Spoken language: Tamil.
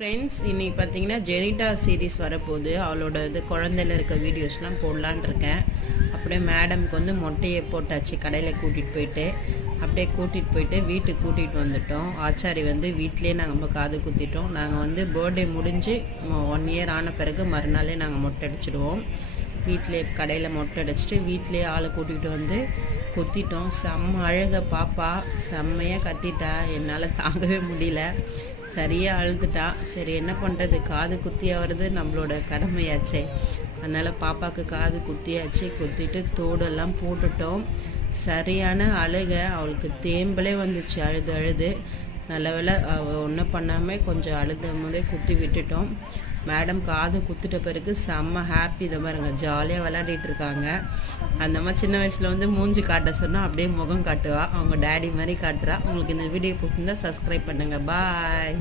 ஃப்ரெண்ட்ஸ், இன்னைக்கு பார்த்தீங்கன்னா ஜெனிட்டா சீரிஸ் வரப்போகுது. அவளோட இது குழந்தையில இருக்க வீடியோஸ்லாம் போடலான் இருக்கேன். அப்படியே மேடம்க்கு வந்து மொட்டையை போட்டாச்சு கடையில் கூட்டிகிட்டு போயிட்டு. அப்படியே கூட்டிகிட்டு போயிட்டு வீட்டுக்கு கூட்டிகிட்டு வந்துட்டோம். ஆச்சாரி வந்து வீட்டிலே நாங்கள் காது குத்திட்டோம். நாங்கள் வந்து பர்த்டே முடிஞ்சு 1 இயர் ஆன பிறகு மறுநாளே நாங்கள் மொட்டை அடிச்சிடுவோம். வீட்டிலே கடையில் மொட்டை அடிச்சிட்டு வீட்டிலே ஆளை கூட்டிகிட்டு வந்து குத்திட்டோம். செம்ம அழக பாப்பா, செம்மையாக கத்திட்டா. என்னால் தாங்கவே முடியல, சரியாக அழுதுட்டா. சரி என்ன பண்ணுறது, காது குத்தியாக வருது, நம்மளோட கடமையாச்சே. அதனால் பாப்பாவுக்கு காது குத்தியாச்சு. குத்திட்டு தோடெல்லாம் போட்டுட்டோம். சரியான அழுக, அவளுக்கு தேம்பலே வந்துச்சு அழுது அழுது. நல்ல வேளை அவள் ஒன்றும் பண்ணாமல் கொஞ்சம் அழுத போதே குத்தி விட்டுட்டோம். மேடம் காது குத்திட்ட பிறகு செம்ம ஹாப்பி. இதை பாருங்க, ஜாலியாக விளையாடிட்டு இருக்காங்க. அந்த மாதிரி சின்ன வயசில் வந்து மூஞ்சி காட்ட சொன்னால் அப்படியே முகம் காட்டுவா, அவங்க டேடி மாதிரி காட்டுறா. உங்களுக்கு இந்த வீடியோ பிடிச்சிருந்தா சப்ஸ்கிரைப் பண்ணுங்கள். பாய்.